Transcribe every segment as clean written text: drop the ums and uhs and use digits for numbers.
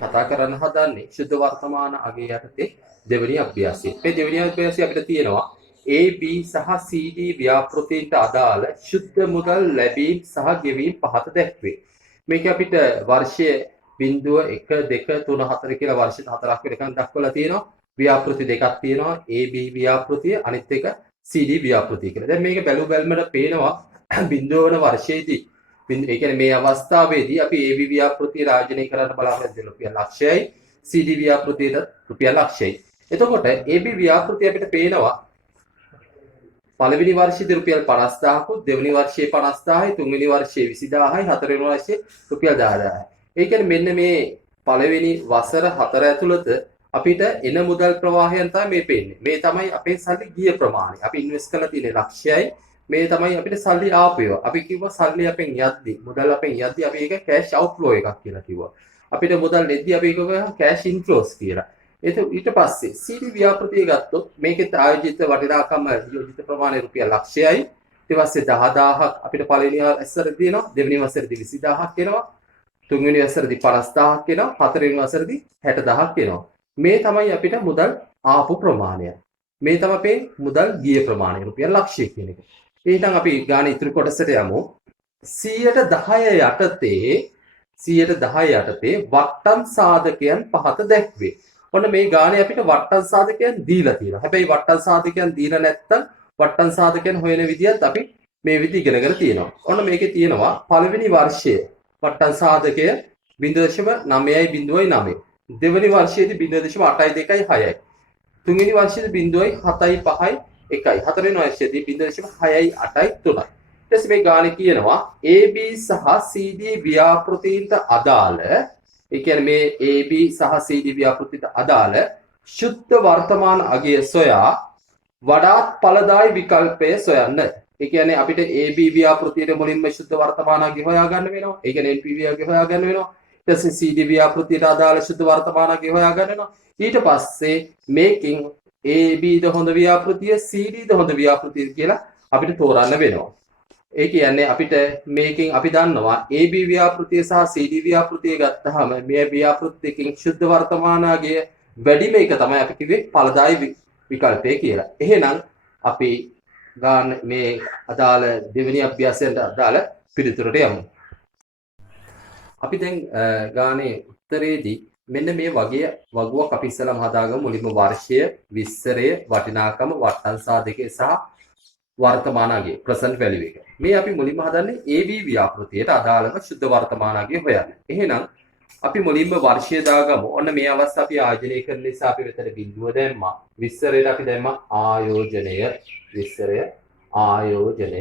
කතා කරන්න හදන්නේ ශුද්ධ වර්තමාන අගය යටතේ දෙවෙනි අභ්‍යාසය. මේ දෙවෙනි අභ්‍යාසය අපිට තියෙනවා A B සහ C D ව්‍යාපෘතීන්ට අදාළ ශුද්ධ මුදල් ලැබීම් සහ ගෙවීම් පහත දැක්වේ. මේක අපිට වර්ෂයේ 0 1 2 3 4 කියලා වර්ෂ 4ක් වෙනකන් දක්වලා තියෙනවා. ව්‍යාපෘති දෙකක් තියෙනවා. A B ව්‍යාපෘතිය අනිත් එක C D ව්‍යාපෘතිය කියලා. දැන් මේක බැලු බැලමට පේනවා 0 වන වර්ෂයේදී ඒ කියන්නේ මේ අවස්ථාවේදී අපි AB ව්‍යාපෘතිය රාජනය කරන්න බලාපොරොත්තු වෙන රුපියල් ලක්ෂයයි CD ව්‍යාපෘතියට රුපියල් ලක්ෂයයි. එතකොට AB ව්‍යාපෘතිය අපිට පේනවා පළවෙනි වර්ෂයේදී රුපියල් 50000කුත් දෙවෙනි වර්ෂයේ 50000යි තුන්වෙනි වර්ෂයේ 20000යි හතරවෙනි වර්ෂයේ රුපියල් 10000යි. ඒ කියන්නේ මෙන්න මේ පළවෙනි වසර 4 ඇතුළත අපිට එන මුදල් ප්‍රවාහයන් තමයි මේ පේන්නේ. මේ තමයි අපේ සල්ලි ගිය ප්‍රමාණය. අපි ඉන්වෙස්ට් කරලා තියෙන ලක්ෂයයි මේ තමයි අපිට සල්ලි ආපේවා. අපි කිව්වා සල්ලි අපෙන් යද්දි මුදල් අපෙන් යද්දි අපි ඒක කෑෂ් අවුට්ෆ්ලෝ එකක් කියලා කිව්වා. අපිට මුදල් දෙද්දි අපි කිව්වා කෑෂ් ඉන්ෆ්ලෝස් කියලා. ඊට පස්සේ CD ව්‍යාපෘතිය ගත්තොත් මේකෙත් ආයෝජිත වටිනාකම යෝජිත ප්‍රමාණය රුපියල් ලක්ෂයයි. ඊට පස්සේ 10000ක් අපිට පළවෙනි වසරේ තියෙනවා. දෙවෙනි වසරේදී 20000ක් එනවා. තුන්වෙනි වසරේදී 50000ක් එනවා. හතරවෙනි වසරේදී 60000ක් එනවා. මේ තමයි අපිට මුදල් ආපු ප්‍රමාණය. මේ තමයි අපේ මුදල් ගිය ප්‍රමාණය රුපියල් ලක්ෂය කියන එක. එහෙනම් අපි ගාන ඉතුරු කොටසට යමු. 110 යටතේ වට්ටම් සාධකයන් පහත දැක්වේ. ඔන්න මේ ගානේ අපිට වට්ටම් සාධකයන් දීලා තියෙනවා. හැබැයි වට්ටම් සාධකයන් දීලා නැත්තම් වට්ටම් සාධකයන් හොයන විදියත් අපි මේ විදි ඉගෙනගෙන තියෙනවා. ඔන්න මේකේ තියෙනවා පළවෙනි වර්ෂයේ වට්ටම් සාධකය 0.9.9. දෙවෙනි වර්ෂයේදී 0.8.2.6යි. තුන්වෙනි වර්ෂයේදී 0.7.5යි 1යි. හතරවෙනි වර්ෂයේදී 0.6.8.3යි. ඊට මේ ගානේ කියනවා AB සහ CD ව්‍යාපෘතීන්ට අදාළ ඒ කියන්නේ මේ AB සහ CD ව්‍යාපෘතියට අදාළ ශුද්ධ වර්තමාන අගය සොයා වඩාත් ඵලදායී විකල්පය සොයන්න. ඒ කියන්නේ අපිට AB ව්‍යාපෘතියේ මුලින්ම ශුද්ධ වර්තමාන අගය හොයාගන්න වෙනවා. ඒ කියන්නේ NPV අගය හොයාගන්න වෙනවා. ඊට පස්සේ CD ව්‍යාපෘතියට අදාළ ශුද්ධ වර්තමාන අගය හොයාගන්න වෙනවා. ඊට පස්සේ මේකෙන් AB ද හොඳ ව්‍යාපෘතිය CD ද හොඳ ව්‍යාපෘතිය කියලා අපිට තෝරන්න වෙනවා. ඒ කියන්නේ අපිට මේකෙන් අපි දන්නවා AB ව්‍යාපෘතිය සහ CD ව්‍යාපෘතිය ගත්තාම මේ ව්‍යාපෘතියකින් ශුද්ධ වර්තමානයේ වැඩිම එක තමයි අපි කිව්වේ ඵලදායී විකල්පය කියලා. එහෙනම් අපි ගාන මේ අදාළ දෙවෙනි අභ්‍යාසයට අදාළ පිළිතුරට යමු. අපි දැන් ගානේ උත්තරේදී මෙන්න මේ වගේ වගුවක් අපි ඉස්සලම හදාගමු. මුලින්ම වර්ෂය, විස්තරය, වටිනාකම, වට්ටම් සාධකය සහ වර්තමාන අගය present value එක. මේ අපි මුලින්ම හදන්නේ AB ව්‍යාපෘතියට අදාළව ශුද්ධ වර්තමාන අගය හොයන්න. එහෙනම් අපි මුලින්ම වර්ෂය දාගමු. ඔන්න මේ අවස්ථාව අපි ආයෝජනය කරන නිසා අපි මෙතන බිඳුව දැම්මා. විස්තරයට අපි දැම්මා ආයෝජනය. විස්තරය ආයෝජනය.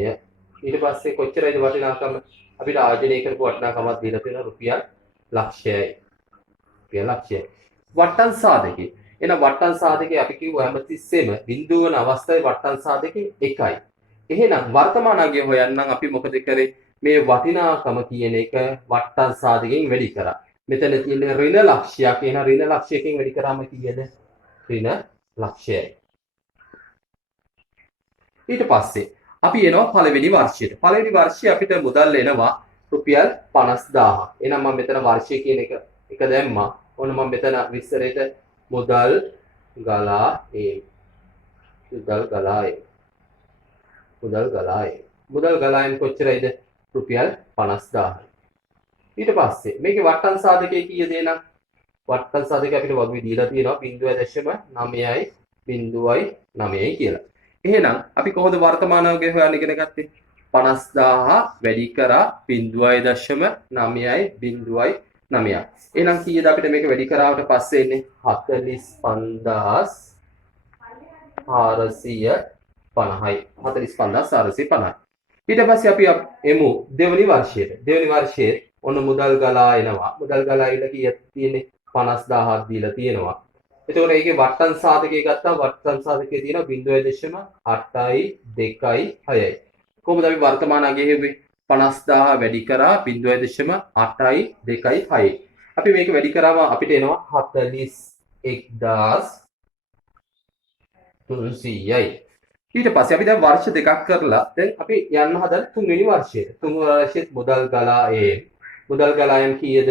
ඊට පස්සේ කොච්චරයිද වටිනාකම? අපිට ආයෝජනය කරපු වටිනාකමක් දීලා තියෙනවා රුපියල් ලක්ෂයයි. රුපියල් ලක්ෂයයි. වට්ටම් සාධකය. එහෙනම් වට්ටම් සාධකය අපි කිව්වා හැමතිස්සෙම බිඳුව වන අවස්ථාවේ වට්ටම් සාධකය 1යි. එහෙනම් වර්තමාන අගය හොයන්නම් අපි මොකද කරේ? මේ වටිනාකම කියන එක වට්ටම් සාධකයෙන් වැඩි කරා. මෙතන තියෙන ඍණ ලක්ෂයක්. එහෙනම් ඍණ ලක්ෂයකින් වැඩි කරාම කීයද? ඍණ ලක්ෂයයි. ඊට පස්සේ අපි එනවා පළවෙනි වර්ෂයට. පළවෙනි වර්ෂයේ අපිට මුදල් එනවා රුපියල් 50000ක්. එහෙනම් මම මෙතන වර්ෂය කියන එක දැම්මා. ඔන්න මම මෙතන විස්තරයට මුදල් ගලා මුදල් ගලායෙන් කොච්චරයිද? රුපියල් 50000යි. ඊට පස්සේ මේකේ වට්ටම් සාධකයේ කීයද එහෙනම්? වට්ටම් සාධකය අපිට වගුවේ දීලා තියෙනවා 0.9යි කියලා. එහෙනම් අපි කොහොමද වර්තමාන අගය හොයන්න ඉගෙන ගත්තේ? 50000 වැඩි කරා 0.9යි 0.9යි. එහෙනම් කීයද අපිට මේක වැඩි කරාට පස්සේ එන්නේ 45450යි. 45450. ඊට පස්සේ අපි එමු දෙවෙනි වර්ෂයට. දෙවෙනි වර්ෂයේ ඔන්න මුදල් ගලා එනවා. මුදල් ගලා ඉල කීයක් තියෙන්නේ? 50000ක් දීලා තියෙනවා. එතකොට ඒකේ වට්ටම් සාධකය ගත්තා. වට්ටම් සාධකයේ තියෙනවා 0.826යි. කොහොමද අපි වර්තමාන අගය හෙව්වේ? 50000 වැඩි කරා 0.826යි. අපි මේක වැඩි කරාම අපිට එනවා 41300යි. ඊට පස්සේ අපි දැන් වර්ෂ දෙකක් කරලා දැන් අපි යන්න හදන තුන්වෙනි වර්ෂයට. තුන්වෙනි වර්ෂයේ මුදල් ගලායෙන් කීයද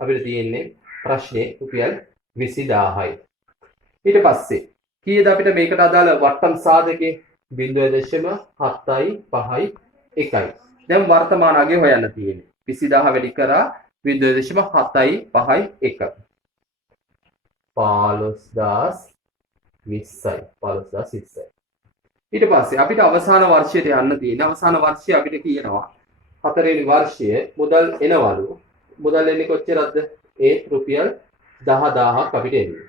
අපිට තියෙන්නේ? ප්‍රශ්නේ රුපියල් 20000යි. ඊට පස්සේ කීයද අපිට මේකට අදාළ වට්ටම් සාධකේ 0.751යි. දැන් වර්තමාන අගය හොයන්න තියෙන්නේ. 20000 වැඩි කරා 0.751. 15020යි. ඊට පස්සේ අපිට අවසාන වර්ෂයට යන්න තියෙන අවසාන වර්ෂය අපිට කියනවා 4 වෙනි වර්ෂයේ මුදල් එනවලු. මුදල් එන්නේ කොච්චරද? ඒ රුපියල් 10000ක් අපිට එන්නේ.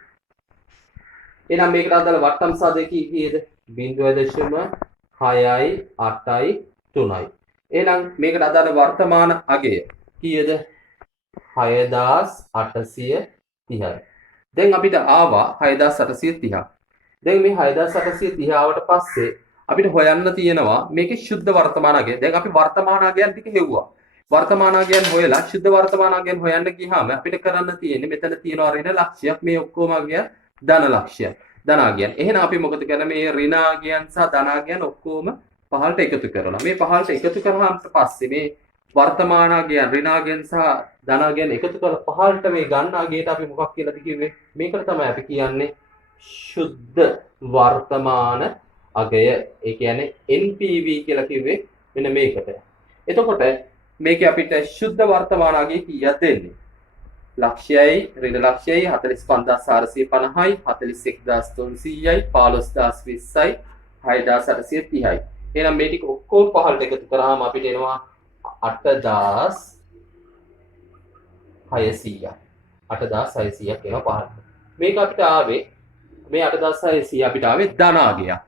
එහෙනම් මේකට අදාළ වට්ටම් සාධකය කීයද? 0.683යි. එහෙනම් මේකට අදාළ වර්තමාන අගය කීයද? 6830යි. දැන් අපිට ආවා 6830. දැන් මේ 6830 ආවට පස්සේ අපිට හොයන්න තියෙනවා මේකේ ශුද්ධ වර්තමාන අගය. දැන් අපි වර්තමාන අගයන් ටික හෙව්වා. වර්තමාන අගයන් හොයලා ශුද්ධ වර්තමාන අගයන් හොයන්න ගියාම අපිට කරන්න තියෙන්නේ මෙතන තියෙනවා ඍණ ලක්ෂයක්, මේ ඔක්කොම අගයන් ධන ලක්ෂයක්. ධනාගයන්. එහෙනම් අපි මොකද කරන්නේ? මේ ඍණාගයන් සහ ධනාගයන් ඔක්කොම පහළට එකතු කරනවා. මේ පහළට එකතු කරාම පස්සේ මේ වර්තමානාගයන් ඍණාගයන් සහ ධනාගයන් එකතු කරලා පහළට මේ ගන්න අගයට අපි මොකක් කියලාද කිව්වේ? මේකට තමයි අපි කියන්නේ ශුද්ධ වර්තමාන අගය. ඒ කියන්නේ NPV කියලා කිව්වේ මෙන්න මේකට. එතකොට මේකේ අපිට ශුද්ධ වර්තමාන අගය කීයක් දෙන්නේ? ලක්ෂයයි ඍණ ලක්ෂයයි 45450යි 41300යි 15020යි 6830යි. එහෙනම් මේ ටික ඔක්කොම පහළට එකතු කරාම අපිට එනවා 8600ක්. 8600ක් එනවා පහළට. මේක අපිට ආවේ මේ 8600 අපිට ආවේ ධනාගයක්.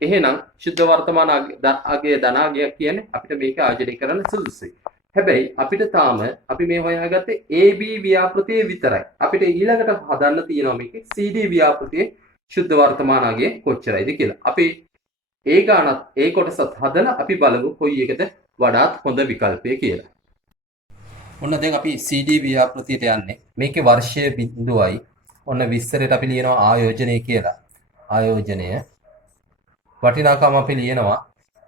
එහෙනම් ශුද්ධ වර්තමාන අගය ධනාගය කියන්නේ අපිට මේක ආයෝජනය කරන්න සුදුසුයි. හැබැයි අපිට තාම අපි මේ හොයාගත්තේ AB ව්‍යාපෘතිය විතරයි. අපිට ඊළඟට හදන්න තියෙනවා මේකේ CD ව්‍යාපෘතියේ ශුද්ධ වර්තමාන අගය කොච්චරයිද කියලා. අපි ඒ ගානත් ඒ කොටසත් හදලා අපි බලමු කොයි එකද වඩාත් හොඳ විකල්පය කියලා. ඔන්න දැන් අපි CD ව්‍යාපෘතියට යන්නේ. මේකේ වර්ෂය බිඳුවයි. ඔන්න විස්තරයට අපි ලියනවා ආයෝජනය කියලා. ආයෝජනය වටිනාකම අපි ලියනවා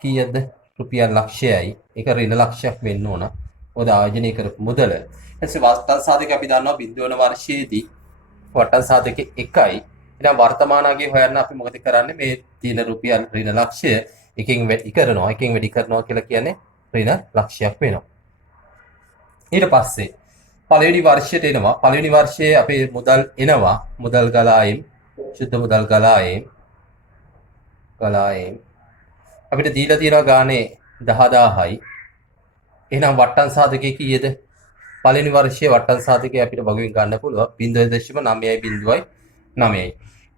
කීයද? රුපියල් ලක්ෂයයි. ඒක ඍණ ලක්ෂයක් වෙන්න ඕන. ඔද ආයෝජනය කරපු මුදල. ඊටසේ වර්තමාන සාධක අපි දන්නවා බිඳුව වෙන වර්ෂයේදී වට්ටම් සාධකේ 1යි. එහෙනම් වර්තමාන අගය හොයන්න අපි මොකද කරන්නේ? මේ තියෙන රුපියල් ඍණ ලක්ෂය එකකින් වැඩි කරනවා. එකකින් වැඩි කරනවා කියලා කියන්නේ ඍණ ලක්ෂයක් වෙනවා. ඊට පස්සේ පළවෙනි වර්ෂයට එනවා. පළවෙනි වර්ෂයේ අපේ මුදල් එනවා. මුදල් ගලායම්, ශුද්ධ මුදල් ගලායම් අපිට දීලා තියෙනවා ගානේ 10000යි. එහෙනම් වට්ටම් සාධකයේ කීයද? පළවෙනි වර්ෂයේ වට්ටම් සාධකයේ අපිට වගුවෙන් ගන්න පුළුවන් 0.9යි.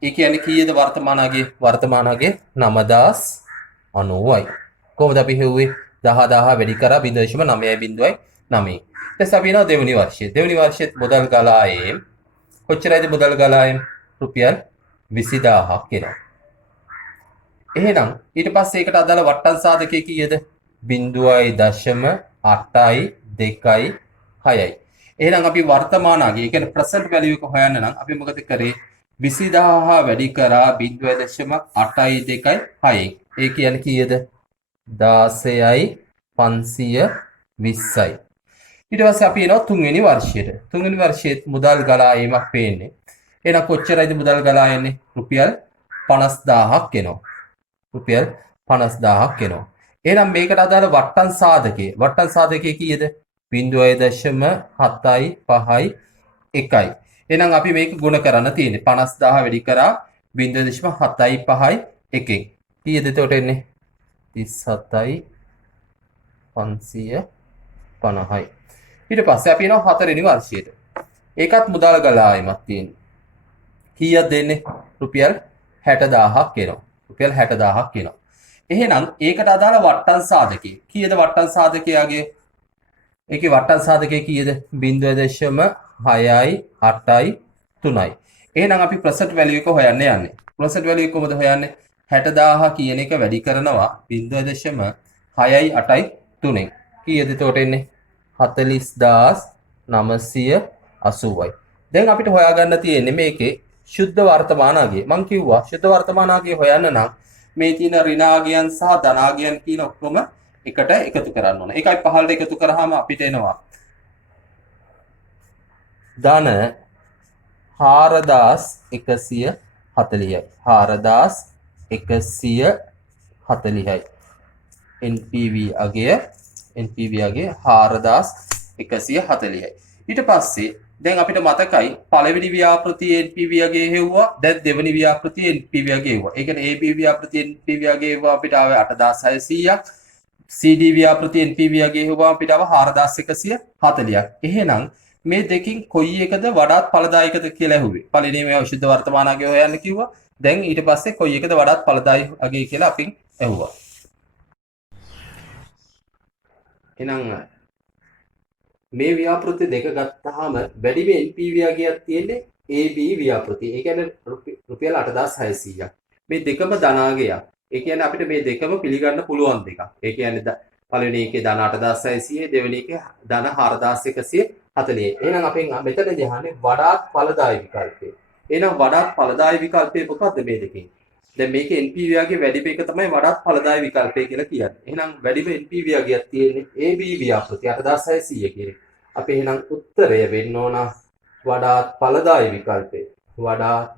ඒ කියන්නේ කීයද වර්තමාන අගය? වර්තමාන අගය 9090යි. කොහොමද අපි හෙව්වේ? 10000 වැඩි කරා 0.9යි. ඊට අපි යනවා දෙවෙනි වර්ෂයේ. දෙවෙනි වර්ෂයේ මුදල් ගලායම් කොච්චරයිද? මුදල් ගලායම් රුපියල් 20000ක් එනවා. එහෙනම් ඊට පස්සේ ඒකට අදාළ වට්ටම් සාධකයේ කීයද? 0.226යි. එහෙනම් අපි වර්තමාන අගය, ඒ කියන්නේ ප්‍රසන්ට් වැලියු එක හොයන්න නම් අපි මොකද කරේ? 20000 වැඩි කරා 0.826යි. ඒ කියන්නේ කීයද? 16520යි. ඊට පස්සේ අපි එනවා තුන්වෙනි වර්ෂයට. තුන්වෙනි වර්ෂයේ මුදල් ගලායීමක් පේන්නේ. එහෙනම් කොච්චරයිද මුදල් ගලායන්නේ? රුපියල් 50000ක් එනවා. රුපියල් 50000ක් එනවා. එහෙනම් මේකට අදාළ වට්ටම් සාධකයේ කීයද? 0.751යි. එහෙනම් අපි මේක ගුණ කරන්න තියෙන්නේ 50000 වැඩි කරා 0.751 එකෙන්. කීයද එතකොට එන්නේ? 37550යි. ඊට පස්සේ අපි එනවා හතරවෙනි වර්ෂයට. ඒකත් මුදල් ගලායමක් තියෙනවා. කීයක් දෙන්නේ? රුපියල් 60000ක් එනවා. රුපියල් 60000ක් එනවා. එහෙනම් ඒකට අදාළ වට්ටම් සාධකයේ කීයද? වට්ටම් සාධකයගේ ඒකේ වට්ටම් සාධකයේ කීයද? 0.683යි. එහෙනම් අපි ප්‍රසන්ට් වැලියු එක හොයන්න යන්නේ. ප්‍රසන්ට් වැලියු එක කොහොමද හොයන්නේ? 60000 කියන එක වැඩි කරනවා 0.683න්. කීයද එතකොට එන්නේ? 40980යි. දැන් අපිට හොයාගන්න තියෙන්නේ මේකේ ශුද්ධ වර්තමාන අගය. මම කිව්වා ශුද්ධ වර්තමාන අගය හොයන්න නම් මේ තියෙන ඍණාගයන් සහ ධනාගයන් කියන ඔක්කොම එකට එකතු කරන්න ඕන. ඒකයි පහළට එකතු කරාම අපිට එනවා ධන 4140යි. 4140යි. NPV අගය 4140යි. ඊට පස්සේ දැන් අපිට මතකයි පළවෙනි ව්‍යාපෘතියේ NPV අගය හෙව්වා. දැන් දෙවෙනි ව්‍යාපෘතියේ NPV අගය හෙව්වා. ඒ කියන්නේ AB ව්‍යාපෘතියේ NPV අගය හෙව්වා අපිට ආවේ 8600ක්. CD ව්‍යාපෘතියේ NPV අගය හෙව්වා අපිට ආව 4140ක්. එහෙනම් මේ දෙකින් කොයි එකද වඩාත් ඵලදායකද කියලා ඇහුවේ. පළවෙනි මේ විශුද්ධ වර්තමාන අගය හොයන්න කිව්වා. දැන් ඊට පස්සේ කොයි එකද වඩාත් ඵලදායක අගය කියලා අපින් ඇහුවා. එහෙනම් මේ ව්‍යාපෘති දෙක ගත්තාම වැඩිම NPV අගයක් තියෙන්නේ AB ව්‍යාපෘතිය. ඒ කියන්නේ රුපියල් 8600ක්. මේ දෙකම ධනාගයක්. ඒ කියන්නේ අපිට මේ දෙකම පිළිගන්න පුළුවන් දෙකක්. ඒ කියන්නේ පළවෙනි එකේ ධන 8600, දෙවෙනි එකේ ධන 4140. එහෙනම් අපෙන් මෙතනදී අහන්නේ වඩාත් ඵලදායී විකල්පය. එහෙනම් වඩාත් ඵලදායී විකල්පය මොකද්ද මේ දෙකෙන්? දැන් මේකේ NPV අගයේ වැඩිම එක තමයි වඩාත් ඵලදායී විකල්පය කියලා කියන්නේ. එහෙනම් වැඩිම NPV අගයක් තියෙන්නේ AB ව්‍යාපෘතිය 8600 කියන්නේ. අපි එහෙනම් උත්තරය වෙන්න ඕන වඩාත් ඵලදායී විකල්පය. වඩාත්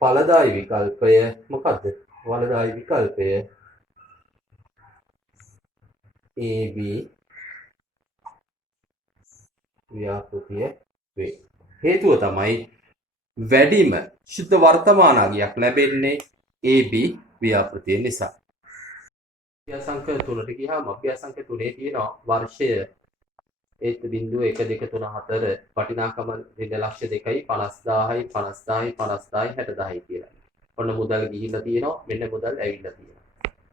ඵලදායී විකල්පය මොකද්ද? ඵලදායී විකල්පය AB ව්‍යාපෘතිය වේ. හේතුව තමයි වැඩිම ශුද්ධ වර්තමාන අගයක් ලැබෙන්නේ AB ව්‍යාපෘතිය නිසා. අභ්‍යාසංක 3ට ගියාම අභ්‍යාසංක 3 තියෙනවා වර්ෂය 1.1 2 3 4 වටිනාකම ලක්ෂ 2යි 50000යි 50000යි 50000යි 60000යි කියලා. ඔන්න මුදල් ගිහිල්ලා තියෙනවා මෙන්න මුදල් ඇවිල්ලා තියෙනවා.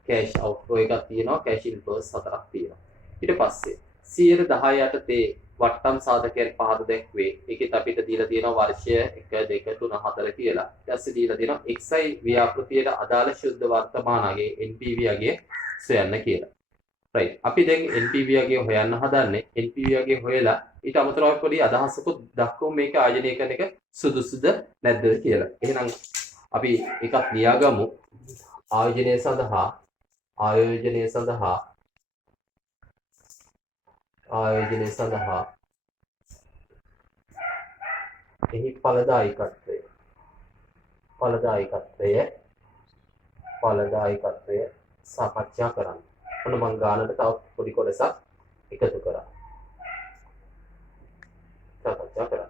කෑෂ් අවුට්ෆ්ලෝ එකක් තියෙනවා කෑෂ් ඉන්ෆ්ලෝස් 4ක් තියෙනවා. ඊට පස්සේ 110 යටතේ වට්ටම් සාධකයන් පහද දැක්වේ. ඒකෙත් අපිට දීලා තියෙනවා වර්ෂය 1 2 3 4 කියලා. ඊට පස්සේ දීලා තියෙනවා XI ව්‍යාපෘතියට අදාළ ශුද්ධ වර්තමාන අගයේ NPV අගය සොයන්න කියලා. right. අපි දැන් NPV අගය හොයන්න හදන්නේ. NPV අගය හොයලා ඊට අමතරව පොඩි අදහසකුත් දක්වමු මේක ආයෝජනය කරන එක සුදුසුද නැද්ද කියලා. එහෙනම් අපි එකක් ලියාගමු. ආයෝජනය සඳහා එහි ඵලදායකත්වය සාකච්ඡා කරන්න. ඔන්න මම ගානට තව පොඩි කොටසක් එකතු කරා. සාකච්ඡා කරා.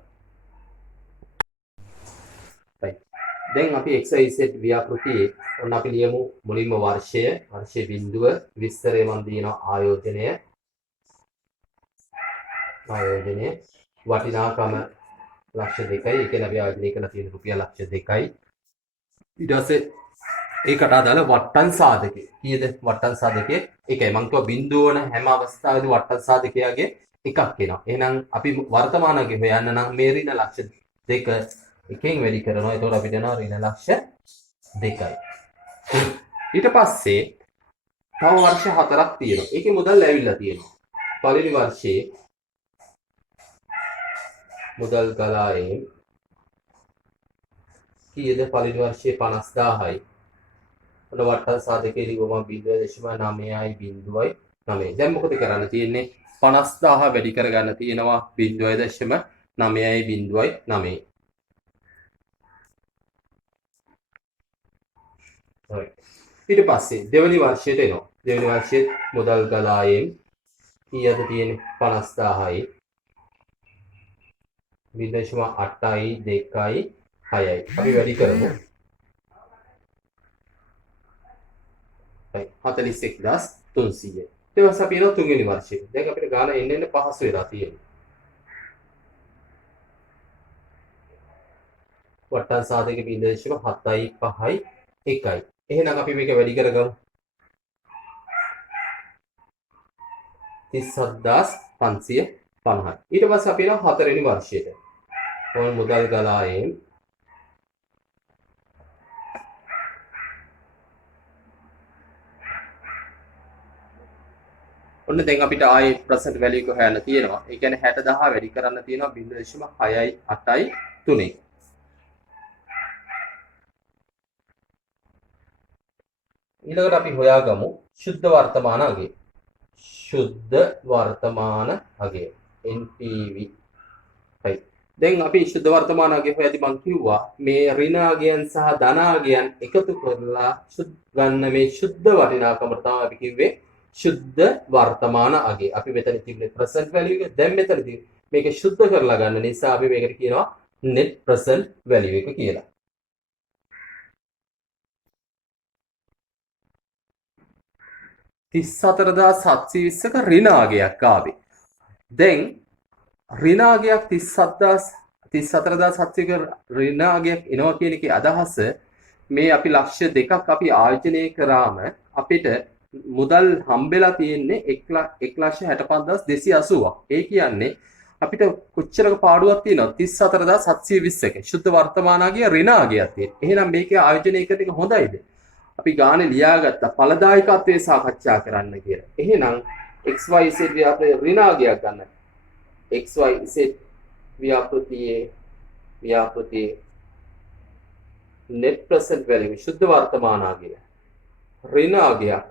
right. දැන් අපි XYZ ව්‍යාපෘතියේ ඔන්න අපි ලියමු මුලින්ම වර්ෂය බිඳුව විස්තරය මම දිනනවා ආයෝජනය වටිනාකම ලක්ෂ 2යි. ඒ කියන්නේ අපි ආයෝජනය කරලා තියෙන රුපියල් ලක්ෂ 2යි. ඊට පස්සේ ඒකට අදාළ වට්ටම් සාධකය කීයද? වට්ටම් සාධකය එකයි. මම කිව්වා බිඳුව වන හැම අවස්ථාවෙදී වට්ටම් සාධකයගේ එකක් එනවා. එහෙනම් අපි වර්තමානයේ හොයන්න නම් මේ ඍණ ලක්ෂ 2 එකෙන් වැඩි කරනවා. එතකොට අපිට එනවා ඍණ ලක්ෂ 2යි. ඊට පස්සේ තව වර්ෂ 4ක් තියෙනවා. ඒකේ මුදල් ඇවිල්ලා තියෙනවා. පළවෙනි වර්ෂයේ මුදල් ගලායෙන් කීයද? පළවෙනි වර්ෂයේ 50000යි. ඔන්න වට්ටම් සාධකයේ ලියුම 0.9යි 0.9. දැන් මොකද කරන්න තියෙන්නේ? 50000 වැඩි කරගන්න තියෙනවා 0.9යි 0.9. ඊට පස්සේ දෙවෙනි වර්ෂයට එනවා. දෙවෙනි වර්ෂයේ මුදල් ගලායෙන් කීයද තියෙන්නේ? 50000යි 0.8යි 2යි 6යි. අපි වැඩි කරමු. 41300. ඊට පස්සේ අපි එනවා තුන්වෙනි වර්ෂයට. දැන් අපිට ගාන එන්න පහසු වෙලා තියෙනවා. වට්ටම් සාධක 0.7යි 5යි 1යි. එහෙනම් අපි මේක වැඩි කරගමු. 37550. ඊට පස්සේ අපි එනවා හතරවෙනි වර්ෂයට. ඔන්න මුදල් ගලායෙන් ඔන්න දැන් අපිට ආයේ ප්‍රසන්ට් වැලියු එක හොයන්න තියෙනවා. ඒ කියන්නේ 60000 වැඩි කරන්න තියෙනවා 0.6යි 8යි 3යි. ඊළඟට අපි හොයාගමු ශුද්ධ වර්තමාන අගය. ශුද්ධ වර්තමාන අගය NPV. right. දැන් අපි ශුද්ධ වර්තමානගේ හොයදී මං කිව්වා මේ ඍණාගයන් සහ ධනාගයන් එකතු කරලා ගන්න මේ ශුද්ධ වටිනාකම තමයි අපි කිව්වේ ශුද්ධ වර්තමාන අගය. අපි මෙතන තිබුණේ present value එක. දැන් මෙතනදී මේක ශුද්ධ කරලා ගන්න නිසා අපි මේකට කියනවා net present value එක කියලා. තිස් 4,720ක ඍණාගයක් ආවේ. දැන් ඍණාගයක් 34,700ක ඍණාගයක් එනවා කියන එකේ අදහස මේ අපි ලක්ෂ දෙකක් අපි ආයෝජනය කරාම අපිට මුදල් හම්බෙලා තියෙන්නේ 1,65,280ක්. ඒ කියන්නේ අපිට කොච්චරක පාඩුවක් තියෙනවද 34,720ක ශුද්ධ වර්තමානාගය ඍණාගයක් තියෙන. එහෙනම් මේකේ ආයෝජනය කරන එක හොඳයිද? අපි ගානේ ලියාගත්ත ඵලදායකත්වයේ සාකච්ඡා කරන්න කියලා. එහෙනම් XYZ ව්‍යාපෘතියේ ඍණාගයක් ගන්න. XYZ ව්‍යාපෘතියේ net present value ශුද්ධ වර්තමානාගය ඍණාගයක්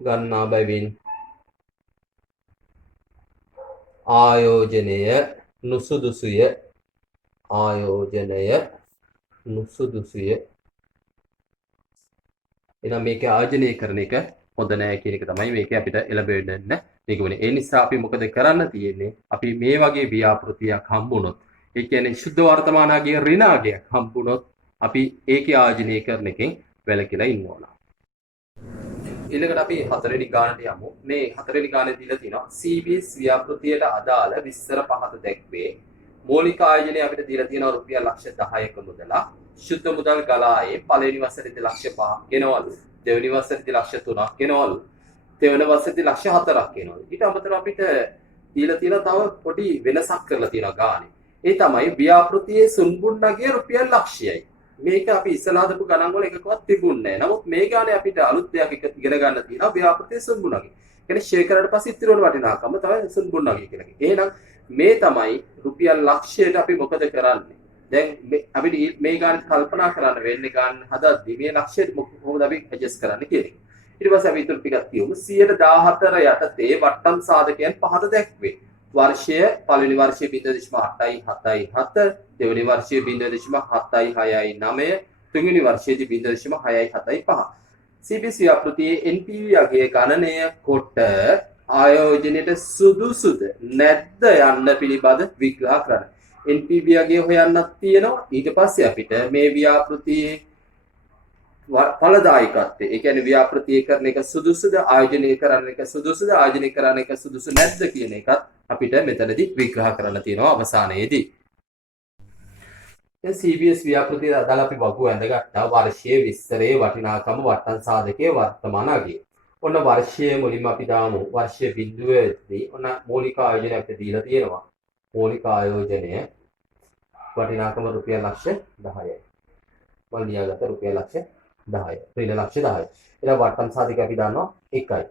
ගන්නා බැවින් ආයෝජනය නුසුදුසුය එහෙනම් මේක ආයෝජනය කරන එක හොඳ නෑ කියන එක තමයි මේක අපිට එළඹෙන්න මේක වෙන්නේ. ඒ නිසා අපි මොකද කරන්න තියෙන්නේ? අපි මේ වගේ ව්‍යාපෘතියක් හම්බුනොත්, ඒ කියන්නේ ශුද්ධ වර්තමානාගය ඍණාගයක් හම්බුනොත් අපි ඒකේ ආයෝජනය කරන එකෙන් වැළකීලා ඉන්න ඕන. ඊළඟට අපි හතරවෙනි ගානට යමු. මේ හතරවෙනි ගානේ දීලා තියෙනවා CBS ව්‍යාපෘතියට අදාළ විස්තර පහත දැක්වේ. මූලික ආයෝජනය අපිට දීලා තියෙනවා රුපියල් ලක්ෂ 10ක මුදලක්. ශුද්ධ මුදල් ගලායේ පළවෙනි වසරේදී ලක්ෂ 5ක් ගෙනවලු. දෙවෙනි වසරේදී ලක්ෂ 3ක් ගෙනවලු. දෙවෙනි වසරේදී ලක්ෂ 4ක් ගෙනවලු. ඊට අමතරව අපිට දීලා තියෙන තව පොඩි වෙනසක් කරලා තියෙනවා ගානේ. ඒ තමයි ව්‍යාපෘතියේ සුන්බුන්නගේ රුපියල් ලක්ෂයයි. මේක අපි ඉස්සලා හදපු ගණන් වල එකකවත් තිබුණේ නැහැ. නමුත් මේ ගානේ අපිට අලුත් දෙයක් එක ඉගෙන ගන්න තියෙනවා ව්‍යාපෘතියේ සුන්බුන්නගේ. කියන්නේ ෂෙයා කරලා පස්සේ ඉතිරි වල වටිනාකම තමයි සුන්බුන්නගේ කියලා කියන්නේ. එහෙනම් මේ තමයි රුපියල් ලක්ෂයට අපි මොකද කරන්නේ? දැන් අපිට මේ ගානේ කල්පනා කරන්න වෙන්නේ ගන්න හදද්දි මේ ලක්ෂයට කොහොමද අපි ඇඩ්ජස්ට් කරන්න කියන එක. ඊට පස්සේ අපි ඊටු ටිකක් කියමු 114 යටතේ වට්ටම් සාධකයන් පහත දැක්වේ. වර්ෂය පළවෙනි වර්ෂයේ 0.877 දෙවෙනි වර්ෂයේ 0.769 තුන්වෙනි වර්ෂයේදී 0.675 CBS ව්‍යාපෘතියේ NPV අගය ගණනය කොට ආයෝජනයට සුදුසුද නැද්ද යන්න පිළිබඳ විග්‍රහ කරන්න. NPV අගය හොයන්නත් තියෙනවා. ඊට පස්සේ අපිට මේ ව්‍යාපෘතියේ ඵලදායකත්වය, ඒ කියන්නේ ව්‍යාපෘතිය කරන එක සුදුසුද, ආයෝජනය කරන එක සුදුසුද, ආයෝජනය කරන එක සුදුසු නැද්ද කියන එකත් අපිට මෙතනදී විග්‍රහ කරන්න තියෙනවා අවසානයේදී. දැන් CBS ව්‍යාපෘතිය අදාළ අපි වගු ඇඳගත්තා වර්ෂයේ විස්තරයේ වටිනාකම වට්ටම් සාධකයේ වර්තමාන අගය. ඔන්න වර්ෂයේ මුලින්ම අපි දාමු වර්ෂයේ බිඳුවේදී ඔන්න මූලික ආයෝජනය අපිට දීලා තියෙනවා. මූලික ආයෝජනය වටිනාකම රුපියල් ලක්ෂ 10යි. මම ලියාගත්ත රුපියල් ලක්ෂ 10යි. ඍණ ලක්ෂ 10යි. ඊළඟ වට්ටම් සාධකය අපි දන්නවා 1යි.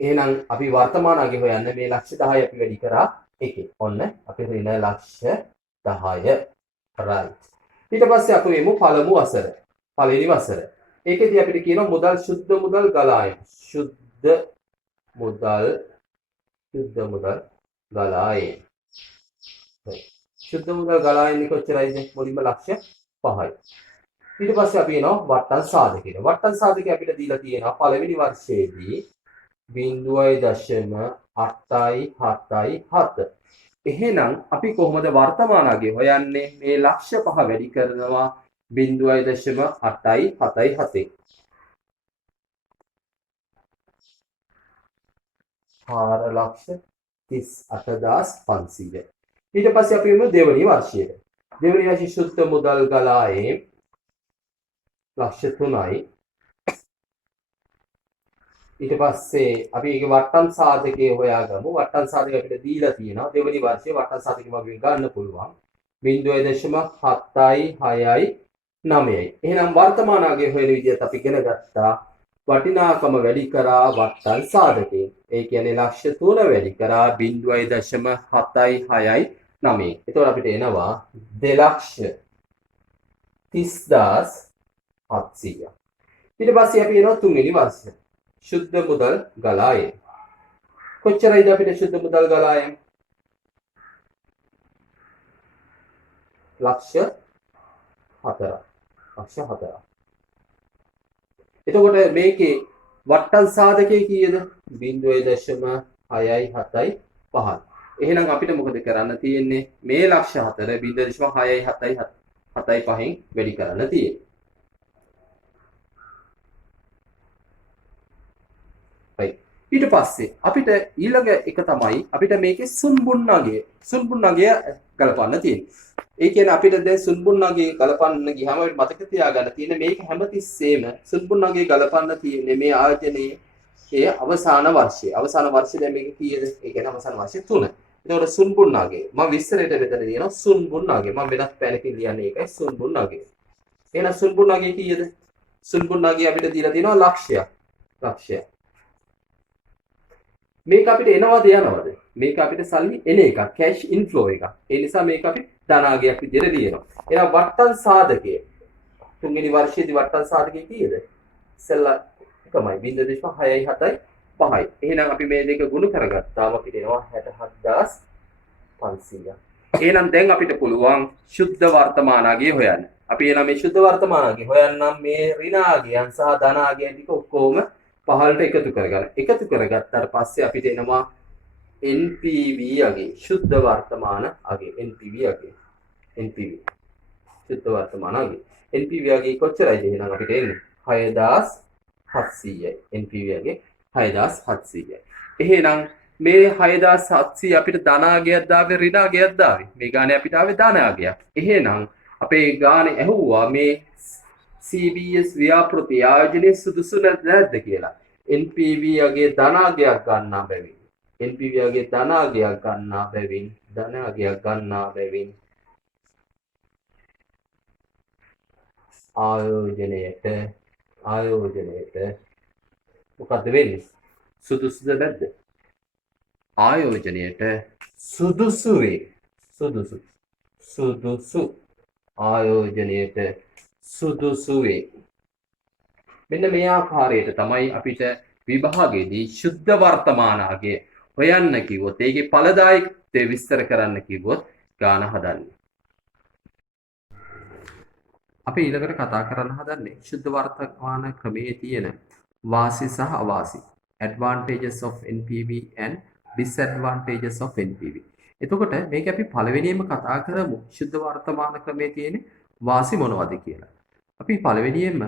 එහෙනම් අපි වර්තමාන අගය හොයන්න මේ ලක්ෂ 10 අපි වැඩි කරා 1. ඔන්න අපි ඍණ ලක්ෂ 10. right. ඊට පස්සේ අපි එමු පළමු වසර. පළවෙනි වසර. ඒකෙදී අපිට කියනවා මුදල් ශුද්ධ මුදල් ගලායන. ශුද්ධ මුදල් ගලායන. ශුද්ධ මුදල් ගලායන්නේ කොච්චරයිද? මුලින්ම ලක්ෂ 5යි. ඊට පස්සේ අපි එනවා වට්ටම් සාධකය. වට්ටම් සාධකය අපිට දීලා තියෙනවා පළවෙනි වර්ෂයේදී 0.877. එහෙනම් අපි කොහොමද වර්තමාන අගය හොයන්නේ? මේ ලක්ෂ 5 වැඩි කරනවා 0.877. 4,38,500. ඊට පස්සේ අපි යමු දෙවෙනි වර්ෂයට. දෙවෙනි වර්ෂයේ ශුද්ධ මුදල් ගලායේ ලක්ෂ 3යි. ඊට පස්සේ අපි ඒකේ වට්ටම් සාධකය හොයාගමු. වට්ටම් සාධකය අපිට දීලා තියෙනවා. දෙවෙනි වර්ෂයේ වට්ටම් සාධකය වගේ ගන්න පුළුවන්. 0.769යි. එහෙනම් වර්තමාන අගය හොයන විදිහට අපි ඉගෙන ගත්තා. වටිනාකම වැඩි කරා වට්ටම් සාධකයෙන්. ඒ කියන්නේ ලක්ෂ 3 වැඩි කරා 0.769. එතකොට අපිට එනවා 2,30,700. ඊට පස්සේ අපි එනවා තුන්වෙනි වර්ෂය. ශුද්ධ මුදල් ගලායේ. කොච්චරයිද අපිට ශුද්ධ මුදල් ගලායම්? ලක්ෂ 4ක්. ලක්ෂ 4ක්. එතකොට මේකේ වට්ටල් සාධකය කීයද? 0.675. එහෙනම් අපිට මොකද කරන්න තියෙන්නේ? මේ ලක්ෂ 4 0.675න් වැඩි කරන්න තියෙන්නේ. right. ඊට පස්සේ අපිට ඊළඟ එක තමයි අපිට මේකේ සුන්බුන්නගේ ගලපන්න තියෙන්නේ. ඒ කියන්නේ අපිට දැන් සුන්බුන්නගේ ගලපන්න ගියාම අපිට මතක තියාගන්න තියෙන්නේ මේක හැමතිස්සෙම සුන්බුන්නගේ ගලපන්න තියෙන්නේ මේ ආයතනයේ ඒ අවසාන වර්ෂය. අවසාන වර්ෂය දැන් මේක කීයද? ඒ කියන්නේ අවසාන වර්ෂය 3. එතකොට සුන්බුන්නගේ මම විස්තරයට මෙතන දිනනවා සුන්බුන්නගේ. මම වෙනත් පැනකින් ලියන්නේ ඒකයි සුන්බුන්නගේ. එහෙනම් සුන්බුන්නගේ කීයද? සුන්බුන්නගේ අපිට දීලා තියෙනවා ලක්ෂයක්. ලක්ෂයක්. මේක අපිට එනවද යනවද? මේක අපිට සල්ලි එන එකක්, කැෂ් ඉන්ෆ්ලෝ එකක්. ඒ නිසා මේක අපි ධනාගයක් විදිහට ලියනවා. එහෙනම් වට්ටල් සාධකය තුන්වෙනි වර්ෂයේදී වට්ටල් සාධකය කීයද? ඉස්සෙල්ලා එකමයි 0.675. එහෙනම් අපි මේ දෙක ගුණ කරගත්තාම අපිට එනවා 67500. එහෙනම් දැන් අපිට පුළුවන් සුද්ධ වර්තමානාගය හොයන්න. අපි එහෙනම් මේ සුද්ධ වර්තමානාගය හොයන්නම් මේ ඍණාගයන් සහ ධනාගයන් ටික ඔක්කොම පහළට එකතු කරගන්න. එකතු කරගත්තාට පස්සේ අපිට එනවා NPV අගේ සුද්ධ වර්තමාන අගේ NPV අගේ NPV සුද්ධ වර්තමාන අගේ NPV අගේ කොච්චරයිද එහෙනම් අපිට එන්නේ 6700යි. NPV අගේ 6700යි. එහෙනම් මේ 6700 අපිට ධනාගයක් දාවේ ඍණාගයක් දාවේ. මේ ගානේ අපිට ආවේ ධනාගයක්. එහෙනම් අපේ ගානේ ඇහුවා මේ CBS ව්‍යාපෘති ආයෝජනයේ සුදුසු නැද්ද කියලා. NPV අගේ ධනාගයක් ගන්නා බැවින් NPV අගේ ධනාගයක් ගන්නා බැවින් ආයෝජනයට මොකද්ද වෙන්නේ? සුදුසුද නැද්ද? ආයෝජනයට සුදුසු වේ. සුදුසු ආයෝජනයට සුදුසු වේ. මෙන්න මේ ආකාරයට තමයි අපිට විභාගයේදී සුද්ධ වර්තමානාගය හොයන්න කිව්වොත් ඒකේ ඵලදායකත්වය විස්තර කරන්න කිව්වොත් ගාන හදන්නේ. අපි ඊළඟට කතා කරන්න හදන්නේ සුද්ධ වර්තමාන ක්‍රමයේ තියෙන වාසි සහ අවාසි. advantages of NPV and disadvantages of NPV. එතකොට මේක අපි පළවෙනියෙන්ම කතා කරමු සුද්ධ වර්තමාන ක්‍රමයේ තියෙන වාසි මොනවද කියලා. අපි පළවෙනියෙන්ම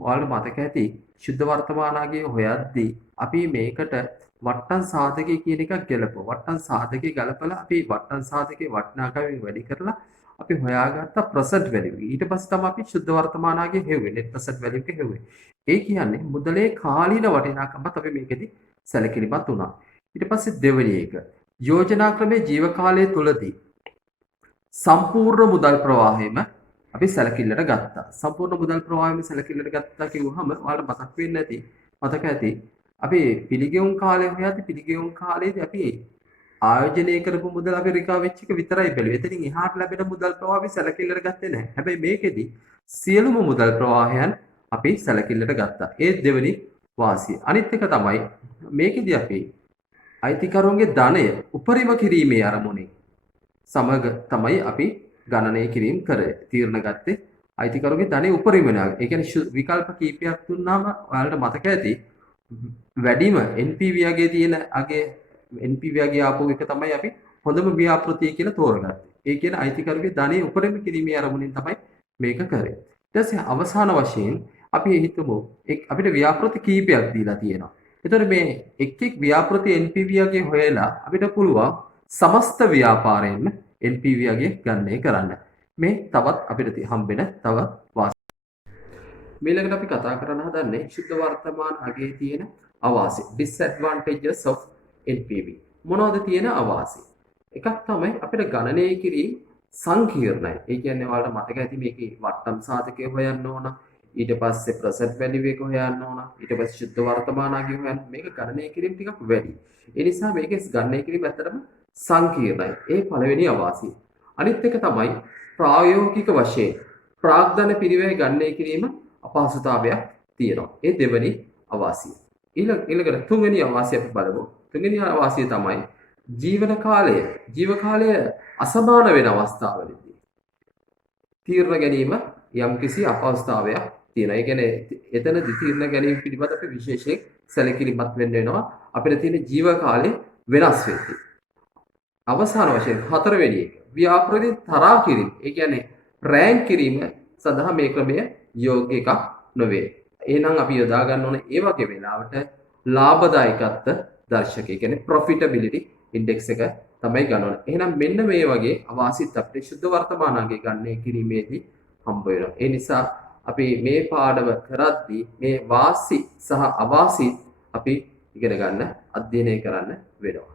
ඔයාලට මතක ඇති සුද්ධ වර්තමානාගය හොයද්දී අපි මේකට වට්ටම් සාධකය කියන එකක් ගලපුවා. වට්ටම් සාධකය ගලපලා අපි වට්ටම් සාධකයේ වටිනාකම වැඩි කරලා අපි හොයාගත්ත present value. ඊට පස්සේ තමයි අපි සුද්ධ වර්තමානාගය හෙව්වේ net present value එක හෙව්වේ. ඒ කියන්නේ මුදලේ කාලීන වටිනාකමත් අපි මේකෙදි සැලකිලිමත් වුණා. ඊට පස්සේ දෙවෙනි එක යෝජනා ක්‍රමයේ ජීව කාලය තුලදී සම්පූර්ණ මුදල් ප්‍රවාහයම අපි සැලකිල්ලට ගත්තා. සම්පූර්ණ මුදල් ප්‍රවාහයම සැලකිල්ලට ගත්තා කිව්වහම ඔයාලට මතක ඇති අපි පිළිගෙවුම් කාලය හොයද්දී පිළිගෙවුම් කාලයේදී අපි ආයෝජනය කරපු මුදල් අපි රිකවර් වෙච්ච එක විතරයි බැලුවේ. එතනින් එහාට ලැබෙන මුදල් ප්‍රවාහය සැලකිල්ලට ගත්තේ නැහැ. හැබැයි මේකෙදි සියලුම මුදල් ප්‍රවාහයන් අපි සැලකිල්ලට ගත්තා. ඒ දෙවෙනි වාසිය. අනිත් එක තමයි මේකෙදි අපි අයිතිකරුවන්ගේ ධනය උපරිම කිරීමේ අරමුණේ සමග තමයි අපි ගණනය කිරීම කරේ. තීරණ ගත්තේ අයිතිකරුවන්ගේ ධනය උපරිම නාග. ඒ කියන්නේ විකල්ප කීපයක් දුන්නාම ඔයාලට මතක ඇති වැඩිම NPV අගේ තියෙන අගේ NPV අගේ ආපු එක තමයි අපි හොඳම ව්‍යාපෘතිය කියලා තෝරගත්තේ. ඒ කියන්නේ අයිතිකරුවන්ගේ ධනය උපරිම කිරීමේ අරමුණෙන් තමයි මේක කරේ. ඊට පස්සේ අවසාන වශයෙන් අපි හිතමු අපිට ව්‍යාපෘති කීපයක් දීලා තියෙනවා. එතකොට මේ එක් ව්‍යාපෘති NPV අගේ හොයලා අපිට පුළුවන් සමස්ත ව්‍යාපාරයෙන්ම NPV අගේ ගණනය කරන්න. මේ තවත් අපිට හම්බෙන තව වාසි. ඊළඟට අපි කතා කරන්න හදන්නේ සුද්ධ වර්තමාන අගේ තියෙන අවාසි. disadvantages of NPV. මොනවද තියෙන අවාසි? එකක් තමයි අපිට ගණනය කිරීම සංකීර්ණයි. ඒ කියන්නේ ඔයාලට මතක ඇති මේකේ වට්ටම් සාධකය හොයන්න ඕන. ඊට පස්සේ present value එක හොයන්න ඕන. ඊට පස්සේ සුද්ධ වර්තමානාගය හොයන්න. මේක ගණනය කිරීම ටිකක් වැඩි. ඒ නිසා මේකේ ගණනය කිරීම ඇත්තටම සංකීර්ණයි. ඒ පළවෙනි අවාසිය. අනිත් එක තමයි ප්‍රායෝගික වශයෙන් ප්‍රාග්ධන පිරිවැය ගණනය කිරීම අපහසුතාවයක් තියෙනවා. ඒ දෙවෙනි අවාසිය. ඊළඟට තුන්වෙනි අවාසිය අපි බලමු. තුන්වෙනි අවාසිය තමයි ජීවන කාලය අසමාන වෙන අවස්ථාවලදී තීරණ ගැනීම යම්කිසි අපහසුතාවයක් තියෙනවා. ඒ කියන්නේ එතනදී තීරණ ගැනීම පිළිබඳ අපි විශේෂයෙන් සැලකිලිමත් වෙන්න වෙනවා. අපිට තියෙන ජීව කාලය වෙනස් වෙද්දී. අවසාන වශයෙන් හතරවෙනි එක ව්‍යාපෘති තරා කිරීම. ඒ කියන්නේ රෑන්ක් කිරීම සඳහා මේ ක්‍රමය යෝග්‍ය එකක් නොවේ. එහෙනම් අපි යොදා ගන්න ඕන ඒ වගේ වෙලාවට ලාභදායකත්ව දර්ශක. ඒ කියන්නේ profitability index එක තමයි ගන්න ඕන. එහෙනම් මෙන්න මේ වගේ අවාසිත් අපිට ශුද්ධ වර්තමානාංගය ගන්න කිරීමේදී හම්බ වෙනවා. ඒ නිසා අපි මේ පාඩම කරද්දී මේ වාසි සහ අවාසි අපි ඉගෙන ගන්න අධ්‍යයනය කරන්න වෙනවා.